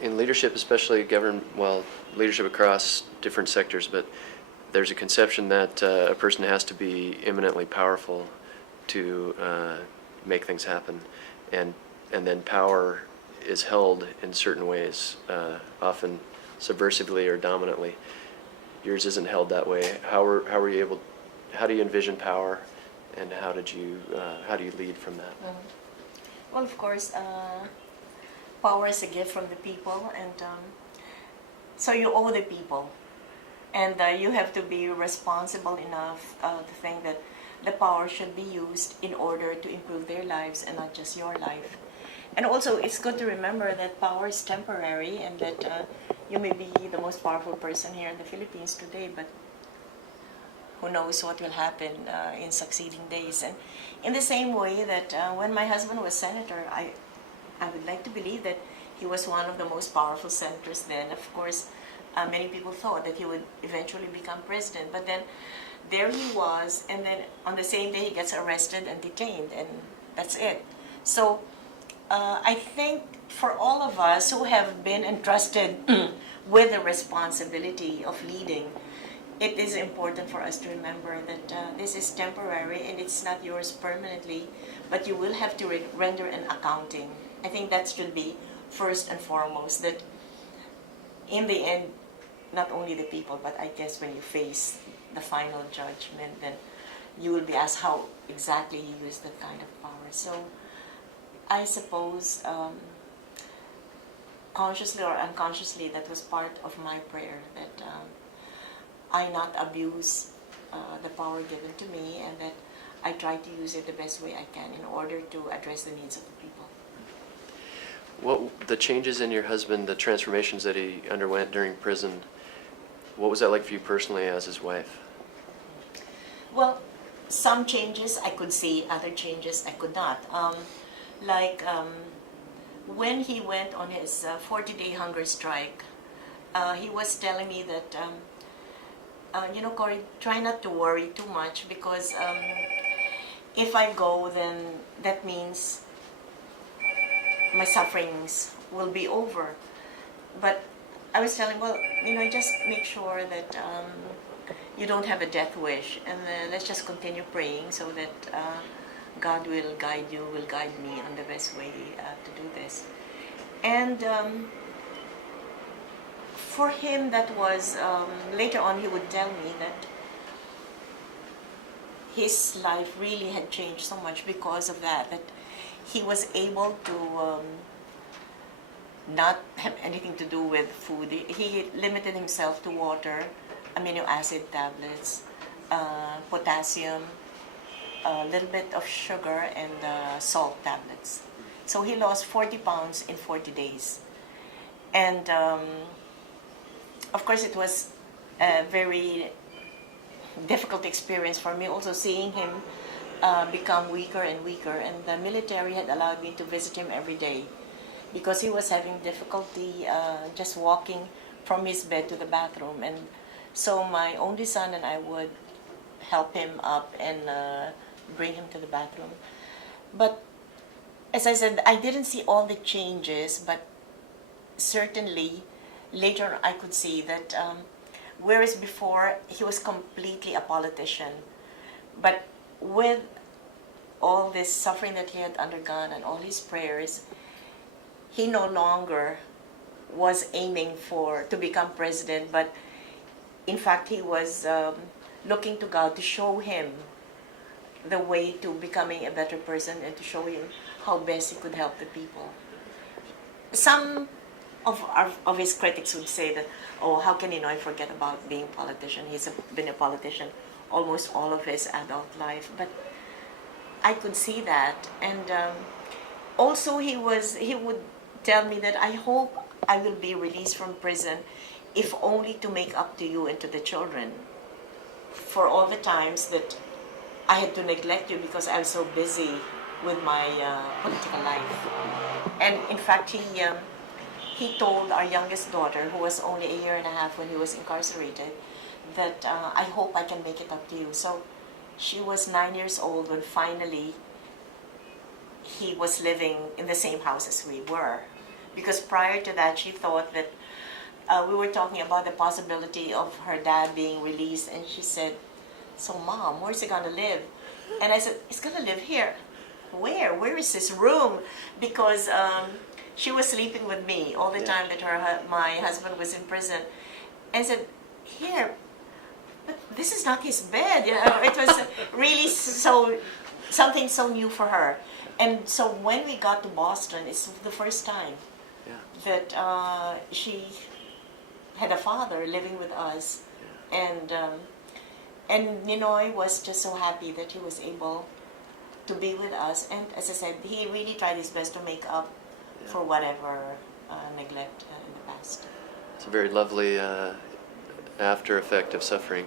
in leadership, especially leadership across different sectors, but there's a conception that a person has to be eminently powerful to make things happen, and then power is held in certain ways, often subversively or dominantly. Yours isn't held that way. How do you envision power, and how do you lead from that? Well, of course, power is a gift from the people, and so you owe the people, and you have to be responsible enough to think that the power should be used in order to improve their lives and not just your life. And also, it's good to remember that power is temporary, and that you may be the most powerful person here in the Philippines today, but who knows what will happen in succeeding days. And in the same way that when my husband was senator, I would like to believe that he was one of the most powerful senators then. Of course, many people thought that he would eventually become president, but then there he was, and then on the same day he gets arrested and detained, and that's it. So I think for all of us who have been entrusted with the responsibility of leading, it is important for us to remember that this is temporary and it's not yours permanently, but you will have to render an accounting. I think that should be first and foremost, that in the end, not only the people, but I guess when you face the final judgment, then you will be asked how exactly you use that kind of power. So I suppose consciously or unconsciously, that was part of my prayer, that I not abuse the power given to me, and that I try to use it the best way I can in order to address the needs of the people. What the changes in your husband, the transformations that he underwent during prison, what was that like for you personally as his wife? Well, some changes I could see, other changes I could not. When he went on his 40-day hunger strike, he was telling me that, Cory, try not to worry too much, because if I go, then that means my sufferings will be over. But I was telling, well, just make sure that you don't have a death wish, and let's just continue praying so that God will guide you, will guide me on the best way to do this. And for him, that was, later on he would tell me that his life really had changed so much because of that he was able to not have anything to do with food. He limited himself to water, amino acid tablets, potassium, a little bit of sugar, and salt tablets. So he lost 40 pounds in 40 days. And of course it was a very difficult experience for me, also seeing him become weaker and weaker. And the military had allowed me to visit him every day because he was having difficulty just walking from his bed to the bathroom. And so my only son and I would help him up and bring him to the bathroom. But as I said, I didn't see all the changes, but certainly later I could see that whereas before he was completely a politician, but with all this suffering that he had undergone and all his prayers, he no longer was aiming to become president, but in fact he was looking to God to show him the way to becoming a better person and to show him how best he could help the people. Some of his critics would say that, oh, how can Ninoy forget about being a politician? He's been a politician almost all of his adult life. But I could see that. And also he would tell me that I hope I will be released from prison if only to make up to you and to the children for all the times that I had to neglect you because I was so busy with my political life. And in fact, he told our youngest daughter, who was only 1.5 years when he was incarcerated, that I hope I can make it up to you. So she was 9 years old when finally he was living in the same house as we were, because prior to that, she thought that we were talking about the possibility of her dad being released, and she said, "So, Mom, where's he gonna live?" And I said, "He's gonna live here." Where? Where is his room? Because she was sleeping with me all the time that my husband was in prison. And I said, "Here, but this is not his bed." You know, it was really something so new for her. And so when we got to Boston, it's the first time that she had a father living with us, and Ninoy was just so happy that he was able to be with us. And as I said, he really tried his best to make up for whatever neglect in the past. It's a very lovely after effect of suffering.